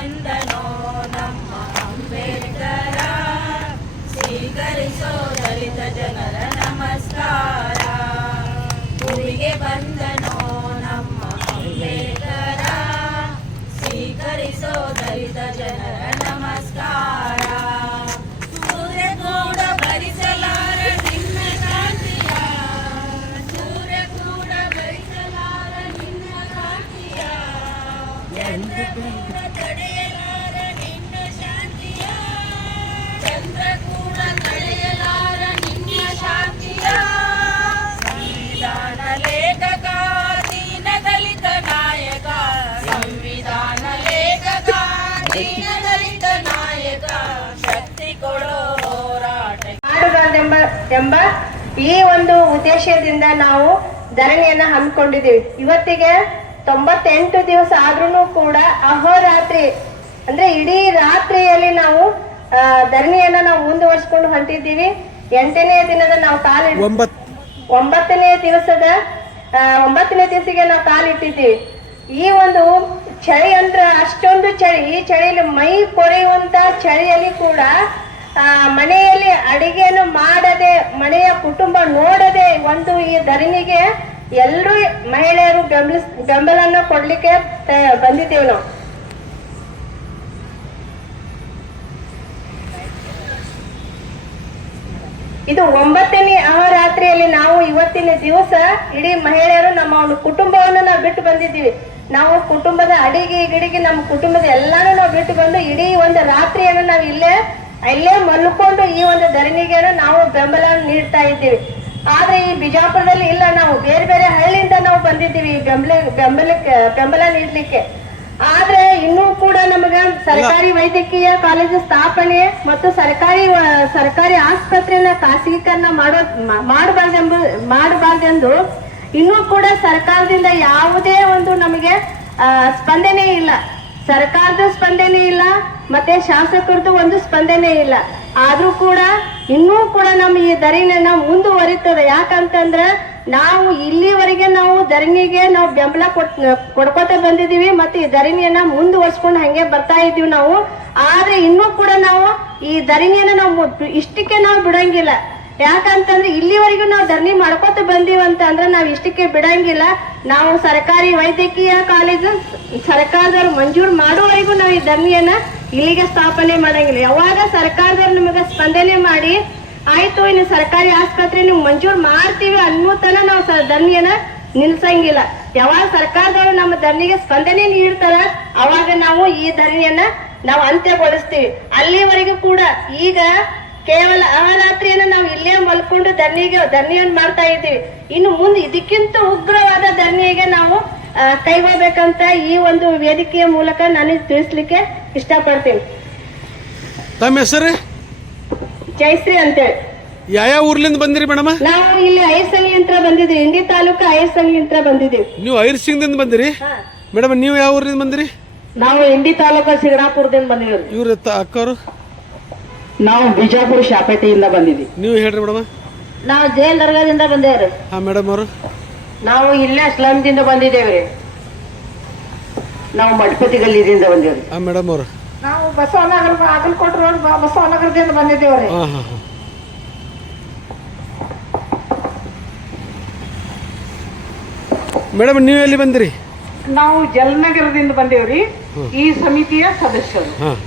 ತಂದನೋ ನಮ್ಮ ಅಂಬೇಡ್ಕರ. ಸ್ವೀಕರಿಸೋ ದಲಿತ ಜನರ ನಮಸ್ಕಾರ. ಊರಿಗೆ ಬಂದನೋ ನಮ್ಮ ಅಂಬೇಡ್ಕರ. ಸ್ವೀಕರಿಸೋ ದಲಿತ ಜನರ ನಮಸ್ಕಾರ. ನಿನ್ನ ನಿನ್ನ ಎಂಬ ಈ ಒಂದು ಉದ್ದೇಶದಿಂದ ನಾವು ಧರಣಿಯನ್ನ ಹಮ್ಮಿಕೊಂಡಿದ್ದೀವಿ. ಇವತ್ತಿಗೆ ತೊಂಬತ್ತೆಂಟು ದಿವಸ ಆದ್ರೂ ಕೂಡ ಅಹೋರಾತ್ರಿ ಅಂದ್ರೆ ಇಡೀ ರಾತ್ರಿಯಲ್ಲಿ ನಾವು ಆ, ಧರಣಿಯನ್ನ ನಾವು ಮುಂದುವರ್ಸ್ಕೊಂಡು ಹೊಂಟಿದ್ದೀವಿ. ಎಂಟನೇ ದಿನದ ನಾವು ಕಾಲು ಒಂಬತ್ತು ಒಂಬತ್ತನೇ ದಿವಸದ ಒಂಬತ್ತನೇ ದಿವಸಿಗೆ ನಾವು ಕಾಲಿಟ್ಟಿದ್ದೀವಿ ಈ ಒಂದು ಚಳಿ ಅಂದ್ರೆ ಅಷ್ಟೊಂದು ಚಳಿ. ಈ ಚಳಿಯಲ್ಲಿ ಮೈ ಕೊರೆಯುವಂತ ಚಳಿಯಲ್ಲಿ ಕೂಡ ಮನೆಯಲ್ಲಿ ಅಡಿಗೆಯನ್ನು ಮಾಡದೆ, ಮನೆಯ ಕುಟುಂಬ ನೋಡದೆ ಒಂದು ಈ ಧರಣಿಗೆ ಎಲ್ಲರೂ ಮಹಿಳೆಯರು ಬೆಂಬಲ ಬೆಂಬಲನ್ನ ಕೊಡ್ಲಿಕ್ಕೆ ಬಂದಿದ್ದೇವೆ ನಾವು. ಇದು ಒಂಬತ್ತನೇ ಅಹರಾತ್ರಿಯಲ್ಲಿ ನಾವು ಇವತ್ತಿನ ದಿವಸ ಇಡೀ ಮಹಿಳೆಯರು ನಮ್ಮ ಒಂದು ಕುಟುಂಬವನ್ನು ನಾವು ಬಿಟ್ಟು ಬಂದಿದ್ದೀವಿ. ನಾವು ಕುಟುಂಬದ ಅಡಿಗೆ ಗಿಡಿಗೆ ನಮ್ಮ ಕುಟುಂಬದ ಎಲ್ಲಾನು ನಾವು ಬಿಟ್ಟು ಬಂದು ಇಡೀ ಒಂದು ರಾತ್ರಿಯನ್ನು ನಾವು ಇಲ್ಲೇ ಇಲ್ಲೇ ಮಲ್ಕೊಂಡು ಈ ಒಂದು ಧರಣಿಗೆ ನಾವು ಬೆಂಬಲ ನೀಡ್ತಾ ಇದ್ದೀವಿ. ಆದ್ರೆ ಈ ಬಿಜಾಪುರದಲ್ಲಿ ಇಲ್ಲ ನಾವು ಬೇರೆ ಬೇರೆ ಹಳ್ಳಿಯಿಂದ ನಾವು ಬಂದಿದ್ದೀವಿ ಈ ಬೆಂಬಲ ಬೆಂಬಲಕ್ಕೆ ಬೆಂಬಲ ನೀಡ್ಲಿಕ್ಕೆ. ಆದ್ರೆ ಇನ್ನೂ ಕೂಡ ನಮಗ ಸರ್ಕಾರಿ ವೈದ್ಯಕೀಯ ಕಾಲೇಜು ಸ್ಥಾಪನೆ ಮತ್ತು ಸರ್ಕಾರಿ ಸರ್ಕಾರಿ ಆಸ್ಪತ್ರೆಯ ಖಾಸಗೀಕರಣ ಮಾಡೋ ಮಾಡಬಾರ್ದೆಂಬ ಮಾಡಬಾರ್ದೆಂದು ಇನ್ನೂ ಕೂಡ ಸರ್ಕಾರದಿಂದ ಯಾವುದೇ ಒಂದು ನಮಗೆ ಆ, ಸ್ಪಂದನೆ ಇಲ್ಲ. ಸರ್ಕಾರದ ಸ್ಪಂದನೆ ಇಲ್ಲ, ಮತ್ತೆ ಶಾಸಕರದ್ದು ಒಂದು ಸ್ಪಂದನೆ ಇಲ್ಲ. ಆದ್ರೂ ಕೂಡ ಇನ್ನೂ ಕೂಡ ನಮ್ಮ ಈ ಧರಣಿಯನ್ನ ಮುಂದುವರಿತದೆ. ಯಾಕಂತಂದ್ರ ನಾವು ಇಲ್ಲಿವರೆಗೆ ನಾವು ಧರಣಿಗೆ ನಾವು ಬೆಂಬಲ ಕೊಟ್, ಕೊಡ್ಕೋತ ಬಂದಿದೀವಿ ಮತ್ತೆ ಈ ಧರಣಿಯನ್ನ ಮುಂದುವರ್ಸ್ಕೊಂಡು ಹಂಗೆ ಬರ್ತಾ ಇದೀವಿ ನಾವು. ಆದ್ರೆ ಇನ್ನೂ ಕೂಡ ನಾವು ಈ ಧರಣಿಯನ್ನ ನಾವು ಇಷ್ಟಕ್ಕೆ ನಾವು ಬಿಡಂಗಿಲ್ಲ. ಯಾಕಂತಂದ್ರೆ ಇಲ್ಲಿವರೆಗೂ ನಾವು ಧರಣಿ ಮಾಡ್ಕೋತ ಬಂದೀವಿ ಅಂತ ಅಂದ್ರೆ ನಾವು ಇಷ್ಟಕ್ಕೆ ಬಿಡಂಗಿಲ್ಲ. ನಾವು ಸರ್ಕಾರಿ ವೈದ್ಯಕೀಯ ಕಾಲೇಜು ಸರ್ಕಾರದವ್ರು ಮಂಜೂರು ಮಾಡುವವರೆಗೂ ನಾವು ಈ ಧರಣಿಯನ್ನ ಇಲ್ಲಿಗೆ ಸ್ಥಾಪನೆ ಮಾಡಂಗಿಲ್ಲ. ಯಾವಾಗ ಸರ್ಕಾರದವ್ರು ನಿಮಗೆ ಸ್ಪಂದನೆ ಮಾಡಿ, ಆಯ್ತು, ಇನ್ನು ಸರ್ಕಾರಿ ಆಸ್ಪತ್ರೆ ನೀವು ಮಂಜೂರು ಮಾಡ್ತೀವಿ ಅನ್ನೋ ತನ ನಾವು ಧರಣಿಯನ್ನ ನಿಲ್ಸಂಗಿಲ್ಲ. ಯಾವಾಗ ಸರ್ಕಾರದವರು ನಮ್ಮ ಧರಣಿಗೆ ಸ್ಪಂದನೆ ನೀಡ್ತಾರ, ಅವಾಗ ನಾವು ಈ ಧರಣಿಯನ್ನ ನಾವು ಅಂತ್ಯಗೊಳಿಸ್ತೀವಿ. ಅಲ್ಲಿವರೆಗೂ ಕೂಡ ಈಗ ಕೇವಲ ಆ ರಾತ್ರಿಯನ್ನು ನಾವು ಇಲ್ಲೇ ಮಲ್ಕೊಂಡು ಧನ್ಯಗೆ ಧನ್ಯನ್ ಮಾಡ್ತಾ ಇದ್ದೀವಿ. ಇನ್ನು ಮುಂದೆ ಇದಕ್ಕಿಂತ ಉಗ್ರವಾದ ಧನ್ಯಗೆ ನಾವು ಕೈಗೊಳ್ಬೇಕಂತ ಈ ಒಂದು ವೇದಿಕೆಯ ಮೂಲಕ ನಾನು ತಿಳಿಸ್ಲಿಕ್ಕೆ ಇಷ್ಟಪಡ್ತೀನಿ. ತಮ್ಮ ಹೆಸರು? ಜಯಶ್ರೀ ಅಂತೇಳಿ. ಯಾವ ಊರ್ಲಿಂದ ಬಂದಿರಿ ಮೇಡಮ್? ನಾವು ಇಲ್ಲಿ ಐಸಂಗಿ ಯಂತ್ರ ಬಂದಿದ್ದೀವಿ. ಇಂಡಿ ತಾಲೂಕು ಐಸಂಗಿ ಯಂತ್ರ ಬಂದಿದ್ದೀವಿ. ನೀವು ಐರ್ಸಿಂಗ್ದಿಂದ ಬಂದಿರಿ? ಮೇಡಮ್ ನೀವು ಯಾವ ಊರಿಂದ ಬಂದಿರಿ? ನಾವು ಇಂಡಿ ತಾಲೂಕು ಸಿಗಡಾಪುರದಿಂದ ಬಂದಿದ್ದೀವಿ ಇವ್ರ ಅಕ್ಕವರು? ನಾವು ಬಿಜಾಪುರ ಶಾಪೇಟೆಯಿಂದ ಬಂದಿದ್ವಿ. ನೀವು ಹೇಳ್ರಿ ಮೇಡಮ್. ನಾವು ಜೈಲ್ ದರ್ಗಾದಿಂದ ಬಂದೇವ್ರಿ. ಹಾ ಮೇಡಮ್ ಅವರು. ನಾವು ಇಲ್ಲೇ ಸ್ಲಮ್ದಿಂದ ಬಂದಿದ್ದೇವ್ರಿ. ನಾವು ಮಡಪತಿ ಗಲ್ಲಿದಿಂದ ಬಂದೇವ್ರಿ. ಹಾ ಮೇಡಮ್ ಅವರು. ನಾವು ಬಸವನಗರ ಅಗಲಕೋಟೆ ರೋಡ್ ಬಸವನಗರದಿಂದ ಬಂದಿದ್ದೇವ್ರಿ. ಹಾ ಹಾ ಹಾಂ. ಮೇಡಮ್ ನೀವು ಎಲ್ಲಿ ಬಂದಿರಿ? ನಾವು ಜಲನಗರದಿಂದ ಬಂದೇವ್ರಿ. ಈ ಸಮಿತಿಯ ಸದಸ್ಯರು. ಹಾಂ.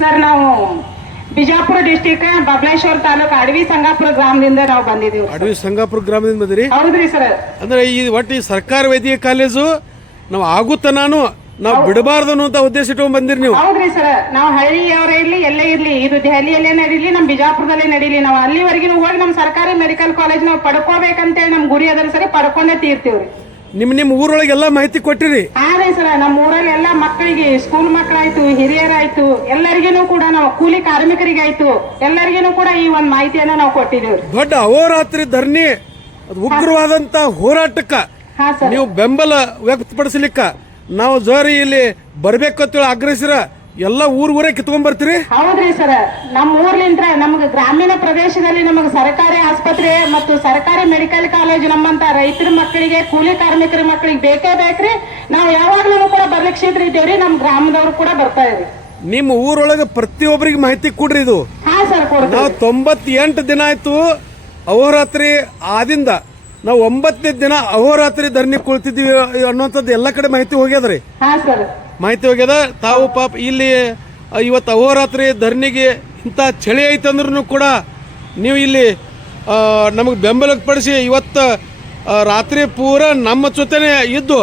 ಸರ್ ನಾವು ಬಿಜಾಪುರ ಡಿಸ್ಟಿಕ್ ಬಬಲೇಶ್ವರ ತಾಲೂಕ್ ಅಡವಿ ಸಂಗಾಪುರ ಗ್ರಾಮದಿಂದ ನಾವು ಬಂದಿದ್ದೀವಿ ಅಡವಿ ಸಂಗಾಪುರ ಗ್ರಾಮದಿಂದ ಬಂದಿರಿ? ಹೌದ್ರಿ ಸರ್. ಅಂದ್ರೆ ಈ ಒಟ್ಟು ಈ ಸರ್ಕಾರಿ ವೈದ್ಯಕೀಯ ಕಾಲೇಜು ನಾವು ಆಗುತ್ತನಾನು ನಾವು ಬಿಡಬಾರ್ದು ಅನ್ನುವಂತ ಉದ್ದೇಶ ಇಟ್ಟು ಬಂದಿರಿ ನೀವು? ಹೌದ್ರಿ ಸರ್. ನಾವು ಹಳ್ಳಿಯವರೇ ಇರ್ಲಿ ಎಲ್ಲೇ ಇರ್ಲಿ ಇದು ದೆಹಲಿಯಲ್ಲೇ ನಡೀಲಿ ನಮ್ ಬಿಜಾಪುರದಲ್ಲೇ ನಡೀಲಿ. ನಾವು ಅಲ್ಲಿವರೆಗೂ ಹೋಗಿ ನಮ್ ಸರ್ಕಾರಿ ಮೆಡಿಕಲ್ ಕಾಲೇಜ್ ನಾವು ಪಡ್ಕೋಬೇಕಂತೇಳಿ ನಮ್ ಗುರಿ ಅದರ ಸರಿ ಪಡ್ಕೊಂಡೇ ತೀರ್ತೀವ್ರಿ. ನಿಮ್ ನಿಮ್ ಊರೊಳಗೆ ಎಲ್ಲಾ ಮಾಹಿತಿ ಕೊಟ್ಟಿರಿ. ಆದ್ರೆ ಸರ್ ನಮ್ಮ ಊರಲ್ಲಿ ಎಲ್ಲ ಮಕ್ಕಳಿಗೆ ಸ್ಕೂಲ್ ಮಕ್ಕಳಾಯ್ತು ಹಿರಿಯರಾಯ್ತು ಎಲ್ಲರಿಗೂ ಕೂಡ ನಾವು ಕೂಲಿ ಕಾರ್ಮಿಕರಿಗಾಯ್ತು ಎಲ್ಲರಿಗೂ ಕೂಡ ಈ ಒಂದು ಮಾಹಿತಿಯನ್ನ ನಾವು ಕೊಟ್ಟಿದ್ದೀವಿ ದೊಡ್ಡ ಅಹೋರಾತ್ರಿ ಧರಣಿ ಅದು ಉಗ್ರವಾದಂತ ಹೋರಾಟಕ್ಕ ನೀವು ಬೆಂಬಲ ವ್ಯಕ್ತಪಡಿಸಲಿಕ್ಕ ನಾವು ಜೋರಿ ಇಲ್ಲಿ ಬರ್ಬೇಕಂತೇಳಿ ಆಗ್ರಹಿಸಿರ. ಎಲ್ಲ ಊರ್ ಊರೇ ಕಿತ್ಕೊಂಡ್ ಬರ್ತೀರಿ ಹೌದ್ರಿ ಸರ್. ನಮ್ಮ ಊರ್ಲಿಂತ್ರ ನಮ್ಗೆ ಗ್ರಾಮೀಣ ಪ್ರದೇಶದಲ್ಲಿ ನಮಗೆ ಸರ್ಕಾರಿ ಆಸ್ಪತ್ರೆ ಮತ್ತು ಸರ್ಕಾರಿ ಮೆಡಿಕಲ್ ಕಾಲೇಜ್ ನಮ್ಮಂತ ರೈತರ ಮಕ್ಕಳಿಗೆ ಕೂಲಿ ಕಾರ್ಮಿಕರ ಮಕ್ಕಳಿಗೆ ಬೇಕೇ ಬೇಕ್ರಿ. ನಾವು ಯಾವಾಗ್ಲೂ ಕೂಡ ಬರ್ಲಿಕ್ಕೆ ಇದ್ದೇವ್ರಿ. ನಮ್ ಗ್ರಾಮದವ್ರು ಕೂಡ ಬರ್ತಾ ಇದ್ರಿ. ನಿಮ್ಮ ಊರೊಳಗೆ ಪ್ರತಿಯೊಬ್ಬರಿಗೆ ಮಾಹಿತಿ ಕೊಡ್ರಿ ಇದು. ಹಾ ಸರ್ ಕೊಡ್ತೀವಿ. ನಾವು ತೊಂಬತ್ತೆಂಟು ದಿನ ಆಯ್ತು ಅಹೋರಾತ್ರಿ ಆದಿಂದ ನಾವು ಒಂಬತ್ತನೇ ದಿನ ಅಹೋರಾತ್ರಿ ಧರಣಿ ಕುಳಿತಿದ್ವಿ ಅನ್ನುವಂಥದ್ದು ಎಲ್ಲ ಕಡೆ ಮಾಹಿತಿ ಹೋಗ್ಯದ್ರಿ. ಹಾ ಸರ್. ಮಾಹಿತಿ ಹೋಗ್ಯದ, ತಾವು ಪಾಪ ಇಲ್ಲಿ ಇವತ್ತು ಅಹೋರಾತ್ರಿ ಧರಣಿಗೆ ಇಂಥ ಚಳಿ ಐತಂದ್ರೂ ಕೂಡ ನೀವು ಇಲ್ಲಿ ನಮಗೆ ಬೆಂಬಲಕ್ಕೆ ಪಡಿಸಿ ಇವತ್ತು ರಾತ್ರಿ ಪೂರ ನಮ್ಮ ಜೊತೆನೆ ಇದ್ದು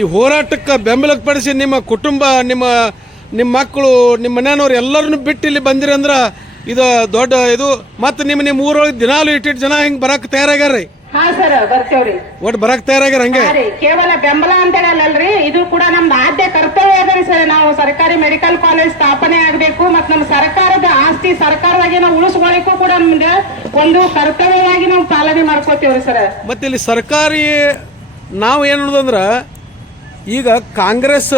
ಈ ಹೋರಾಟಕ್ಕೆ ಬೆಂಬಲಕ್ಕೆ ಪಡಿಸಿ ನಿಮ್ಮ ಕುಟುಂಬ, ನಿಮ್ಮ ನಿಮ್ಮ ಮಕ್ಕಳು, ನಿಮ್ಮ ಮನೆಯವ್ರು ಎಲ್ಲರನ್ನು ಬಿಟ್ಟು ಇಲ್ಲಿ ಬಂದಿರಿ ಅಂದ್ರೆ ಇದು ದೊಡ್ಡ ಇದು. ಮತ್ತು ನಿಮ್ಮ ನಿಮ್ಮ ಊರೊಳಗೆ ದಿನಾಲು ಇಟ್ಟಿಟ್ಟು ಜನ ಹಿಂಗೆ ಬರಕ್ಕೆ ತಯಾರಾಗ್ಯಾರ್ರಿ. ಹಾ ಸರ್ ಬರ್ತೇವ್ರಿ. ಒಟ್ಟು ಬರಕ್ ತಯಾರಾಗ್ಯಾರ ಹಂಗೆ? ಹಾ ರೀ ಕೇವಲ ಬೆಂಬಲ ಅಂತ ಹೇಳಲ್ರಿ ಇದು ಕೂಡ ನಮ್ದು ಆದ್ಯ ಕರ್ತವ್ಯ ಅದ ರೀ ಸರ್. ನಾವು ಸರ್ಕಾರಿ ಮೆಡಿಕಲ್ ಕಾಲೇಜ್ ಸ್ಥಾಪನೆ ಆಗ್ಬೇಕು ಮತ್ತೆ ನಮ್ಮ ಸರ್ಕಾರದ ಆಸ್ತಿ ಸರ್ಕಾರವಾಗಿ ನಾವು ಉಳಿಸ್ಕೊಳ್ಳಿಕ್ಕೂ ಕೂಡ ನಮ್ದು ಒಂದು ಕರ್ತವ್ಯವಾಗಿ ನಾವು ಪಾಲನೆ ಮಾಡ್ಕೋತೀವ್ರಿ ಸರ್. ಮತ್ತೆ ಇಲ್ಲಿ ಸರ್ಕಾರಿ ನಾವು ಏನು ನೋಡೋದಂದ್ರ ಈಗ ಕಾಂಗ್ರೆಸ್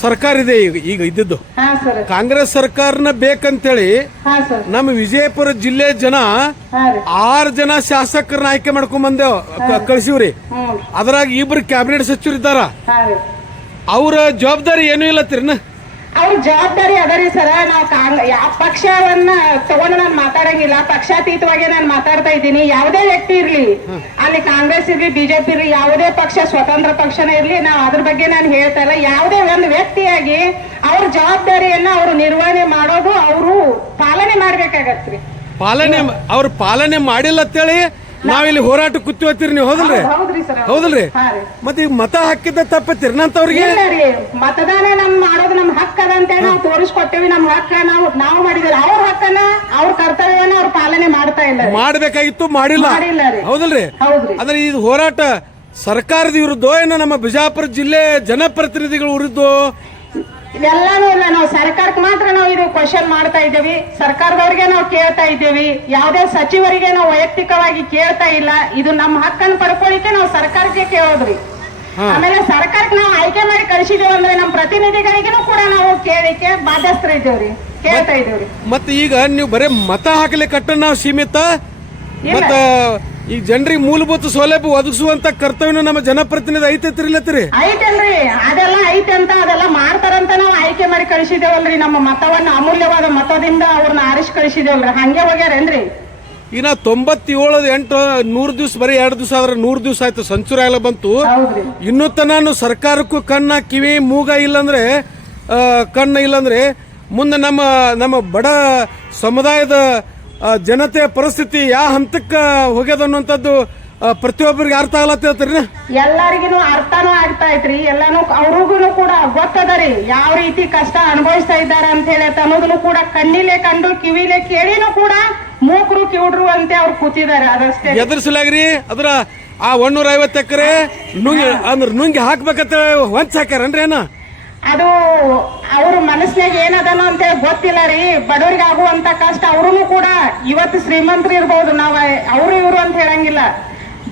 ಸರ್ಕಾರ ಇದೆ ಈಗ ಈಗ ಇದ್ದಿದ್ದು. ಕಾಂಗ್ರೆಸ್ ಸರ್ಕಾರನ ಬೇಕಂತೇಳಿ ನಮ್ಮ ವಿಜಯಪುರ ಜಿಲ್ಲೆ ಜನ ಆರು ಜನ ಶಾಸಕರನ್ನ ಆಯ್ಕೆ ಮಾಡ್ಕೊಂಡ್ ಬಂದೇವ್ ಕಳ್ಸಿವ್ರಿ. ಅದ್ರಾಗ ಇಬ್ರು ಕ್ಯಾಬಿನೆಟ್ ಸಚಿವರು ಇದ್ದಾರ ಅವ್ರ ಜವಾಬ್ದಾರಿ ಏನು ಇಲ್ಲತ್ತಿರನ ಅವ್ರ ಜವಾಬ್ದಾರಿ ಅದರಿ ಸರ. ನಾವು ಕಾಂಗ್ ಯಾವ ಪಕ್ಷವನ್ನ ತಗೊಂಡು ನಾನು ಮಾತಾಡಂಗಿಲ್ಲ. ಪಕ್ಷಾತೀತವಾಗಿ ನಾನು ಮಾತಾಡ್ತಾ ಇದ್ದೀನಿ. ಯಾವುದೇ ವ್ಯಕ್ತಿ ಇರ್ಲಿ, ಅಲ್ಲಿ ಕಾಂಗ್ರೆಸ್ ಇರ್ಲಿ, ಬಿಜೆಪಿ ಇರ್ಲಿ, ಯಾವುದೇ ಪಕ್ಷ ಸ್ವತಂತ್ರ ಪಕ್ಷನೇ ಇರ್ಲಿ, ನಾವು ಅದ್ರ ಬಗ್ಗೆ ನಾನು ಹೇಳ್ತಾ ಇಲ್ಲ. ಯಾವುದೇ ಒಂದು ವ್ಯಕ್ತಿಯಾಗಿ ಅವ್ರ ಜವಾಬ್ದಾರಿಯನ್ನ ಅವರು ನಿರ್ವಹಣೆ ಮಾಡೋದು, ಅವರು ಪಾಲನೆ ಮಾಡ್ಬೇಕಾಗತ್ರಿ. ಪಾಲನೆ ಅವ್ರು ಪಾಲನೆ ಮಾಡಿಲ್ಲ ಅಂತೇಳಿ ನಾವಿಲ್ಲಿ ಹೋರಾಟ ಕುತ್ತಿವತ್ತೀರಿ ನೀವು ಹೌದಲ್ರಿ? ಹೌದ್ರಿ ಸರ್ ಹೌದಲ್ರಿ? ಮತ್ ಮತ್ತೆ ಈಗ ಮತ ಹಾಕಿದ್ದ ತಪ್ಪತ್ತೀರಿ ಇಲ್ಲ ರೀ ಮತದಾನ ನಮ್ ಮಾಡೋದು ನಮ್ ಹಕ್ಕ ಅದ ಅಂತೇಳಿ ನಾವು ತೋರಿಸ್ಕೊಟ್ಟೇವಿ ನಮ್ ಹಕ್ಕ ನಾವು ನಾವು ಮಾಡಿದ್ರೆ ಅವ್ರ ಹಕ್ಕನ ಅವ್ರ ಕರ್ತವ್ಯವನ್ನ ಅವ್ರ ಪಾಲನೆ ಮಾಡ್ತಾ ಇಲ್ಲ ರೀ. ಮಾಡ್ಬೇಕಾಗಿತ್ತು ಮಾಡಿಲ್ಲ. ಮಾಡಿಲ್ಲ ರೀ. ಹೌದಲ್ರಿ? ಹೌದ್ರಿ. ಅಂದ್ರೆ ಇದು ಹೋರಾಟ ಸರ್ಕಾರದ ವಿರುದ್ಧ ಏನೋ ನಮ್ಮ ಬಿಜಾಪುರ ಜಿಲ್ಲೆ ಜನಪ್ರತಿನಿಧಿಗಳ ವಿರುದ್ಧ ಇಲ್ಲ ನಾವು ಸರ್ಕಾರಕ್ಕೆ ಮಾತ್ರ ನಾವು ಇದು ಕ್ವಶನ್ ಮಾಡ್ತಾ ಇದ್ದೇವೆ. ಸರ್ಕಾರದವ್ರಿಗೆ ನಾವು ಕೇಳ್ತಾ ಇದ್ದೇವೆ. ಯಾವುದೇ ಸಚಿವರಿಗೆ ನಾವು ವೈಯಕ್ತಿಕವಾಗಿ ಕೇಳ್ತಾ ಇಲ್ಲ. ಇದು ನಮ್ಮ ಹಕ್ಕನ್ನು ಪಡ್ಕೊಳ್ಳಿಕ್ಕೆ ನಾವು ಸರ್ಕಾರಕ್ಕೆ ಕೇಳೋದ್ರಿ. ಆಮೇಲೆ ಸರ್ಕಾರಕ್ಕೆ ನಾವು ಆಯ್ಕೆ ಮಾಡಿ ಕಳಿಸಿದೇವೆ ಅಂದ್ರೆ ನಮ್ಮ ಪ್ರತಿನಿಧಿಗಳಿಗೂ ಕೂಡ ನಾವು ಕೇಳಿಕೆ ಬಾಧ್ಯಸ್ಥರ ಇದ್ದೇವ್ರಿ ಕೇಳ್ತಾ ಇದ್ದೇವ್ರಿ. ಮತ್ತೆ ಈಗ ನೀವು ಬರೇ ಮತ ಹಾಕಲಿಕ್ಕೆ ನಾವು ಸೀಮಿತ. ಮತ್ತ ಈಗ ಜನರಿಗೆ ಮೂಲಭೂತ ಸೌಲಭ್ಯ ಒದಗಿಸುವಂತ ಕರ್ತವ್ಯ ನಮ್ಮ ಜನಪ್ರತಿನಿಧಿ ಐತೈತಿರ್ಲತ್ರಿ ಐತಲ್ರಿ ಅದೆಲ್ಲ ಐತೆ ಅಂತ ಅದೆಲ್ಲ ಮಾಡ್ತಾರಂತ ನಾವು ಆಯ್ಕೆ ಮಾಡಿ ಕಳಿಸಿದೇವಲ್ರಿ ನಮ್ಮ ಮತವನ್ನ ಅಮೂಲ್ಯವಾದ ಮತದಿಂದ ಅವ್ರನ್ನ ಆರಿಸಿ ಕಳಿಸಿದೇವಲ್ರಿ ಹಂಗೆ ಹೋಗ್ಯಾರೇನ್ರಿ? ಇನ್ನ ತೊಂಬತ್ತೇಳು ಎಂಟು ನೂರ್ ದಿವ್ಸ ಬರೀ ಎರಡು ದಿವಸ ಆದ್ರೆ ನೂರ್ ದಿವ್ಸ ಆಯ್ತು ಸೆಂಚುರಿ ಎಲ್ಲ ಬಂತು. ಇನ್ನು ತನಾನು ಸರ್ಕಾರಕ್ಕೂ ಕಣ್ಣ ಕಿವಿ ಮೂಗ ಇಲ್ಲಂದ್ರೆ ಕಣ್ಣ ಇಲ್ಲಂದ್ರೆ ಮುಂದೆ ನಮ್ಮ ನಮ್ಮ ಬಡ ಸಮುದಾಯದ ಆ, ಜನತೆಯ ಪರಿಸ್ಥಿತಿ ಯಾವ ಹಂತಕ್ಕೆ ಹೋಗ್ಯದ ಅನ್ನುವಂಥದ್ದು ಪ್ರತಿಯೊಬ್ಬರಿಗೆ ಅರ್ಥ ಆಗ್ಲತ್ತೈತ್ರಿ ಎಲ್ಲರಿಗೂ ಅರ್ಥನೂ ಆಗ್ತಾ ಐತ್ರಿ. ಎಲ್ಲಾನು ಅವ್ರಿಗೂ ಕೂಡ ಗೊತ್ತದರಿ ಯಾವ ರೀತಿ ಕಷ್ಟ ಅನುಭವಿಸ್ತಾ ಇದ್ದಾರೆ ಅಂತ ಹೇಳಿ ಅನ್ನೋದನ್ನು ಕೂಡ ಕಣ್ಣಿಲೆ ಕಂಡು ಕಿವಿಲೆ ಕೇಳಿನೂ ಕೂಡ ಮೂಕರು ಕಿವುಡ್ರು ಅಂತ ಅವ್ರು ಕೂತಿದ್ದಾರೆ. ಅದಷ್ಟೇ. ಎದುರಿಸಲಾಗ್ರಿ. ಅದ್ರ ಆ ಒಂದೂರ ಐವತ್ತು ಎಕರೆ ನುಂಗಿ ಅಂದ್ರೆ ನುಂಗಿ ಹಾಕ್ಬೇಕಂತ ಹೊಂಚ್ ಹಾಕ್ಯಾರನ್ರಿ ಏನ ಅದು ಅವ್ರ ಮನಸ್ನಾಗ ಏನದನೋ ಅಂತ ಗೊತ್ತಿಲ್ಲ ರೀ. ಬಡವರಿಗೆ ಆಗುವಂತ ಕಷ್ಟ ಅವ್ರೂ ಕೂಡ ಇವತ್ತು ಶ್ರೀಮಂತರು ಇರ್ಬೋದು. ನಾವ್ ಅವರು ಇವರು ಅಂತ ಹೇಳಂಗಿಲ್ಲ.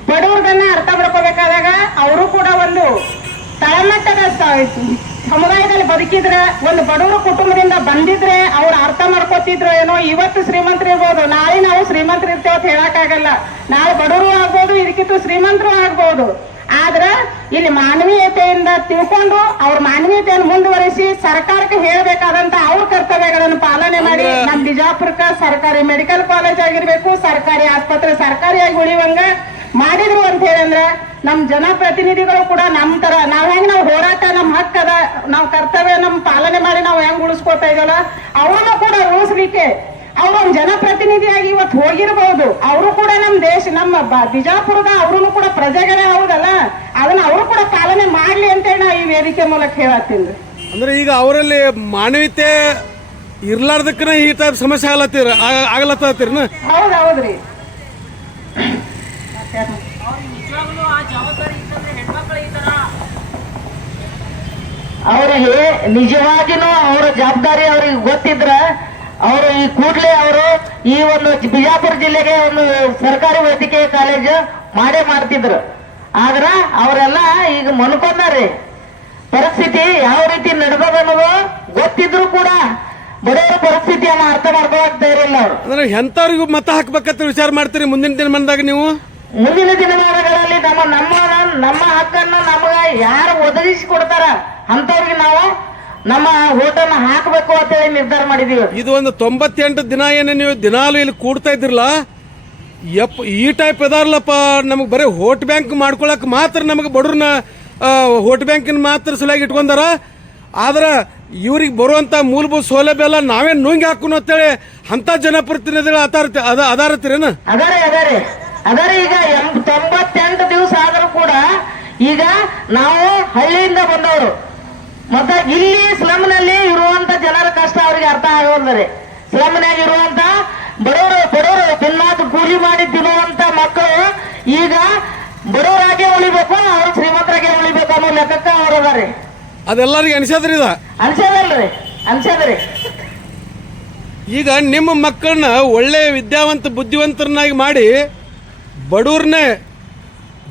ಬಡವ್ರದನ್ನ ಅರ್ಥ ಮಾಡ್ಕೋಬೇಕಾದಾಗ ಅವರು ಕೂಡ ಒಂದು ತಳಮಟ್ಟದ ಸಮುದಾಯದಲ್ಲಿ ಬದುಕಿದ್ರೆ, ಒಂದು ಬಡವರ ಕುಟುಂಬದಿಂದ ಬಂದಿದ್ರೆ ಅವ್ರು ಅರ್ಥ ಮಾಡ್ಕೋತಿದ್ರು ಏನೋ ಇವತ್ತು ಶ್ರೀಮಂತರು ಇರ್ಬೋದು. ನಾಳೆ ನಾವು ಶ್ರೀಮಂತರು ಇರ್ತೇವೆ ಅಂತ ಹೇಳಕ್ಕಾಗಲ್ಲ. ನಾಳೆ ಬಡವರು ಆಗ್ಬೋದು, ಇದಕ್ಕಿಂತ ಶ್ರೀಮಂತರು ಆಗ್ಬೋದು. ಆದ್ರ ಇಲ್ಲಿ ಮಾನವೀಯತೆಯಿಂದ ತಿಳ್ಕೊಂಡು ಅವ್ರ ಮಾನವೀಯತೆಯನ್ನು ಮುಂದುವರಿಸಿ ಸರ್ಕಾರಕ್ಕೆ ಹೇಳಬೇಕಾದಂತ ಅವ್ರ ಕರ್ತವ್ಯಗಳನ್ನು ಪಾಲನೆ ಮಾಡಿ ನಮ್ ಬಿಜಾಪುರಕ್ಕ ಸರ್ಕಾರಿ ಮೆಡಿಕಲ್ ಕಾಲೇಜ್ ಆಗಿರ್ಬೇಕು ಸರ್ಕಾರಿ ಆಸ್ಪತ್ರೆ ಸರ್ಕಾರಿಯಾಗಿ ಉಳಿಯುವಂಗ ಮಾಡಿದ್ರು ಅಂತ ಹೇಳಂದ್ರೆ ನಮ್ ಜನಪ್ರತಿನಿಧಿಗಳು ಕೂಡ ನಮ್ ತರ ನಾವ್ ಹೆಂಗ್ ನಾವ್ ಹೋರಾಟ ನಮ್ ಹಕ್ಕದ ನಾವ್ ಕರ್ತವ್ಯ ನಮ್ ಪಾಲನೆ ಮಾಡಿ ನಾವ್ ಹೆಂಗ್ ಉಳಿಸ್ಕೊತಾ ಇದಲ್ಲ ಅವನ್ನ ಕೂಡ ಉಳಿಸ್ಲಿಕ್ಕೆ ಅವ್ರು ಒಂದ್ ಜನಪ್ರತಿನಿಧಿಯಾಗಿ ಇವತ್ತು ಹೋಗಿರ್ಬಹುದು ಅವರು ಕೂಡ ನಮ್ ದೇಶ ನಮ್ಮ ಬಿಜಾಪುರದ ಅವರು ಕೂಡ ಪ್ರಜೆಗಳೇ ಹೌದಲ್ಲ? ಅದನ್ನ ಅವರು ಕೂಡ ಪಾಲನೆ ಮಾಡ್ಲಿ ಅಂತೇಳಿ ನಾ ಈ ವೇದಿಕೆ ಮೂಲಕ ಹೇಳತ್ತೀನಿ ಅಂದ್ರೆ ಈಗ ಅವರಲ್ಲಿ ಮಾನವೀಯತೆ ಇರ್ಲಾರ್ದಕ್ಕನ ಈ ಟೈಪ್ ಸಮಸ್ಯೆ ಆಗ್ಲತ್ತೀರ ಆಗ್ಲತ್ತೀರನ ಹೌದ್ ಹೌದ್ರಿ ಅವರಿಗೆ ನಿಜವಾಗಿನೂ ಅವರ ಜವಾಬ್ದಾರಿ ಅವ್ರಿಗೆ ಗೊತ್ತಿದ್ರ ಅವರು ಈ ಕೂಡಲೇ ಅವರು ಈ ಒಂದು ಬಿಜಾಪುರ ಜಿಲ್ಲೆಗೆ ಒಂದು ಸರ್ಕಾರಿ ವೈದ್ಯಕೀಯ ಕಾಲೇಜು ಮಾಡೇ ಮಾಡ್ತಿದ್ರು. ಆದ್ರ ಅವರೆಲ್ಲ ಈಗ ಮನ್ಕೊಂಡಾರಿ ಪರಿಸ್ಥಿತಿ ಯಾವ ರೀತಿ ಅನ್ನೋದು ಗೊತ್ತಿದ್ರು ಕೂಡ ಬಡವರ ಪರಿಸ್ಥಿತಿಯನ್ನ ಅರ್ಥ ಮಾಡ್ಕೊಳಕ್ ಇರಲಿಲ್ಲ ಅವರು. ಎಂತವ್ರಿಗೂ ಮತ ಹಾಕ್ಬೇಕಂತ ವಿಚಾರ ಮಾಡ್ತೀರಿ ಮುಂದಿನ ದಿನಮಾನದಾಗ ನೀವು? ಮುಂದಿನ ದಿನಮಾನಗಳಲ್ಲಿ ನಮ್ಮ ನಮ್ಮ ನಮ್ಮ ಹಕ್ಕನ್ನು ನಮಗ ಯಾರು ಒದಗಿಸಿ ಕೊಡ್ತಾರ ಅಂತವ್ರಿಗೆ ನಾವು ನಮ್ಮ ಹೋಟೆಲ್ ಹಾಕಬೇಕು ಅಂತೇಳಿ ನಿರ್ಧಾರ ಮಾಡಿದೀವಿ. ಇದು ಒಂದು ತೊಂಬತ್ತೆಂಟು ದಿನ ಏನು ನೀವು ದಿನಾಲು ಇಲ್ಲಿ ಕೂಡ್ತಾ ಇದ್ದಿರಲ್ಲ ಯಪ್ ಈ ಟೈಪ್ ಇದಾರಲ್ಲಪ್ಪ ನಮಗೆ ಬರೀ ಹೋಟ್ ಬ್ಯಾಂಕ್ ಮಾಡ್ಕೊಳಕ್ ಮಾತ್ರ ನಮಗೆ ಬಡವ್ರನ್ನ ಹೋಟ್ ಬ್ಯಾಂಕಿನ ಮಾತ್ರ ಸಲುವಾಗಿ ಇಟ್ಕೊಂಡಾರ. ಆದ್ರೆ ಇವ್ರಿಗೆ ಬರುವಂತ ಮೂಲಭೂತ ಸೌಲಭ್ಯ ಎಲ್ಲ ನಾವೇ ನುಂಗಿ ಹಾಕೋಣ ಅಂತೇಳಿ ಅಂತ ಜನಪ್ರತಿನಿಧಿಗಳು ಅದಾರತಿ ಅದ ಏನ? ಅದಾರೆ ಅದಾರೆ. ಅದಾರೆ ಈಗ ತೊಂಬತ್ತೆಂಟು ದಿವಸ ಆದರೂ ಕೂಡ ಈಗ ನಾವು ಹಳ್ಳಿಯಿಂದ ಬಂದವರು. ಮತ್ತ ಇಲ್ಲಿ ಸ್ಲಮ್ನಲ್ಲಿ ಇರುವಂತ ಜನರ ಕಷ್ಟ ಅವರಿಗೆ ಅರ್ಥ ಆಗೋಲ್ದರೆ ಸ್ಲಮ್ನಾಗ ಇರುವಂತ ಬಡವರು ಬಡವರು ತಿನ್ನಾದ ಕೂಲಿ ಮಾಡಿ ತಿನ್ನುವಂತ ಮಕ್ಕಳು ಈಗ ಬಡವರಾಗೆ ಉಳಿಬೇಕು ಅವ್ರು ಶ್ರೀಮಂತರಾಗೆ ಉಳಿಬೇಕು ಅನ್ನೋ ಲೆಕ್ಕಕ್ಕ ಅವ್ರು ಅದಾರಿ ಅದೆಲ್ಲರಿಗೆ ಅನಿಸದ್ರಿ ಇದ? ಅನ್ಸದಲ್ರಿ ಅನ್ಸದ್ರಿ. ಈಗ ನಿಮ್ಮ ಮಕ್ಕಳನ್ನ ಒಳ್ಳೆಯ ವಿದ್ಯಾವಂತ ಬುದ್ಧಿವಂತರನ್ನಾಗಿ ಮಾಡಿ ಬಡವ್ರನ್ನೇ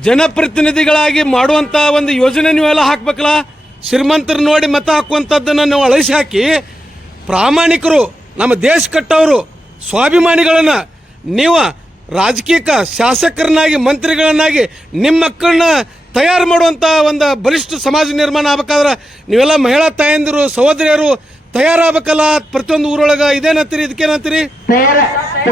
ಜನಪ್ರತಿನಿಧಿಗಳಾಗಿ ಮಾಡುವಂಥ ಒಂದು ಯೋಜನೆ ನೀವೆಲ್ಲ ಹಾಕ್ಬೇಕಲ್ಲ? ಶ್ರೀಮಂತರು ನೋಡಿ ಮತ ಹಾಕುವಂಥದ್ದನ್ನು ನಾವು ಅಳಿಸಿ ಹಾಕಿ ಪ್ರಾಮಾಣಿಕರು, ನಮ್ಮ ದೇಶ ಕಟ್ಟವರು ಸ್ವಾಭಿಮಾನಿಗಳನ್ನ ನೀವು ರಾಜಕೀಯ ಶಾಸಕರನ್ನಾಗಿ, ಮಂತ್ರಿಗಳನ್ನಾಗಿ ನಿಮ್ಮ ಮಕ್ಕಳನ್ನ ತಯಾರು ಮಾಡುವಂಥ ಒಂದು ಬಲಿಷ್ಠ ಸಮಾಜ ನಿರ್ಮಾಣ ಆಗ್ಬೇಕಾದ್ರೆ ನೀವೆಲ್ಲ ಮಹಿಳಾ ತಾಯಂದಿರು, ಸಹೋದರಿಯರು ತಯಾರಾಗಬೇಕಲ್ಲ? ಪ್ರತಿಯೊಂದು ಊರೊಳಗೆ ಇದೇನಂತೀರಿ ಇದಕ್ಕೇನಂತೀರಿ ತಯಾರ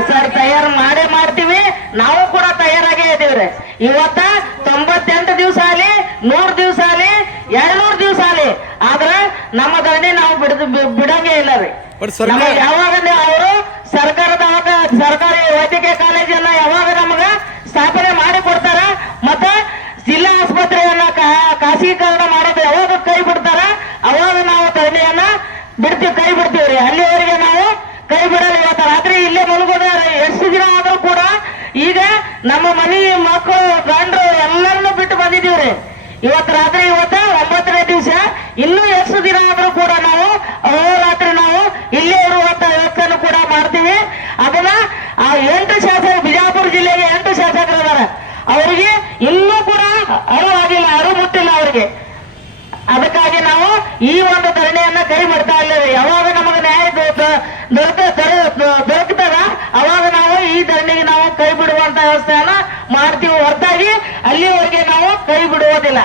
ಸರ್ ತಯಾರು ಮಾಡೇ ಮಾಡ್ತೀವಿ. ನಾವು ಕೂಡ ತಯಾರಾಗೇ ಇದೀವ್ರಿ ಇವತ್ತ ತೊಂಬತ್ತೆಂಟು ದಿವಸ ಆಗಲಿ ನೂರ್ ದಿವಸ ಆಗಲಿ ಎರಡ್ನೂರ್ ದಿವಸ ಆಗಲಿ ಆದ್ರ ನಮ್ಮ ಧರಣಿ ನಾವು ಬಿಡದು ಬಿಡಂಗೇ ಇಲ್ಲ ರೀ. ಯಾವಾಗ ಅವರು ಸರ್ಕಾರದ ಅವಾಗ ಸರ್ಕಾರಿ ವೈದ್ಯಕೀಯ ಕಾಲೇಜನ್ನ ಯಾವಾಗ ನಮಗ ಸ್ಥಾಪನೆ ಮಾಡಿ ಕೊಡ್ತಾರ ಮತ್ತ ಜಿಲ್ಲಾ ಆಸ್ಪತ್ರೆಯನ್ನ ಖಾಸಗೀಕರಣ ಮಾಡೋದು ಯಾವಾಗ ಕೈ ಬಿಡ್ತಾರ ಅವಾಗ ನಾವು ಧರಣಿಯನ್ನ ಬಿಡ್ತೀವಿ ಕೈ ಬಿಡ್ತೀವ್ರಿ. ಅಲ್ಲಿವರೆಗೆ ನಾವು ಕೈ ಬಿಡಲ್ಲ. ಇವತ್ತು ರಾತ್ರಿ ಇಲ್ಲೇ ಮಲಗೋದ ಎಷ್ಟು ದಿನ ಆದ್ರೂ ಕೂಡ ಈಗ ನಮ್ಮ ಮನೆ ಮಕ್ಕಳು, ಗಂಡ್ರು ಎಲ್ಲರನ್ನು ಬಿಟ್ಟು ಬಂದಿದೀವ್ರಿ ಇವತ್ತು ರಾತ್ರಿ, ಇವತ್ತ ಒಂಬತ್ತನೇ ದಿವಸ. ಇನ್ನೂ ಎಷ್ಟು ದಿನ ಆದ್ರೂ ಕೂಡ ನಾವು ರಾತ್ರಿ ನಾವು ಇಲ್ಲೇ ಇರುವಂತ ವ್ಯವಸ್ಥೆಯನ್ನು ಕೂಡ ಮಾಡ್ತೀವಿ. ಅದನ್ನ ಆ ಎಂಟು ಶಾಸಕ ಬಿಜಾಪುರ ಜಿಲ್ಲೆಗೆ ಎಂಟು ಶಾಸಕರು ಇದಾರೆ. ಅವರಿಗೆ ಇನ್ನೂ ಕೂಡ ಅರು ಆಗಿಲ್ಲ ಅರು ಮುಟ್ಟಿಲ್ಲ ಅವರಿಗೆ. ಅದಕ್ಕಾಗಿ ನಾವು ಈ ಒಂದು ಧರಣಿಯನ್ನ ಕೈ ಬಿಡ್ತಾ ಇದ್ದೇವೆ ಯಾವಾಗ ನಮಗೆ ನ್ಯಾಯ ದೊರಕ ಅವಾಗ ನಾವು ಈ ಧರಣಿಗೆ ನಾವು ಕೈ ಬಿಡುವಂತ ವ್ಯವಸ್ಥೆಯನ್ನ ಮಾಡ್ತೀವಿ. ಹೊರತಾಗಿ ಅಲ್ಲಿವರೆಗೆ ನಾವು ಕೈ ಬಿಡುವುದಿಲ್ಲ.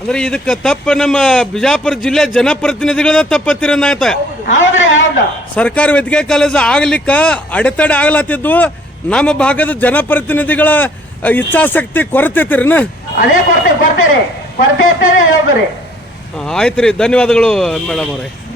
ಅಂದ್ರೆ ಇದಕ್ಕೆ ತಪ್ಪು ನಮ್ಮ ಬಿಜಾಪುರ ಜಿಲ್ಲೆ ಜನಪ್ರತಿನಿಧಿಗಳದ ತಪ್ಪತ್ತಿರ ಸರ್ಕಾರ ವೈದ್ಯಕೀಯ ಕಾಲೇಜು ಆಗ್ಲಿಕ್ಕ ಅಡೆತಡೆ ಆಗ್ಲತ್ತಿದ್ದು ನಮ್ಮ ಭಾಗದ ಜನಪ್ರತಿನಿಧಿಗಳ ಇಚ್ಛಾಶಕ್ತಿ ಕೊರತೆ ಕೊರತೆ ಕೊರತೆ ಹೌದ್ರಿ ಆಯ್ತು ರೀ ಧನ್ಯವಾದಗಳು ಮೇಡಮ್ ಅವರೇ.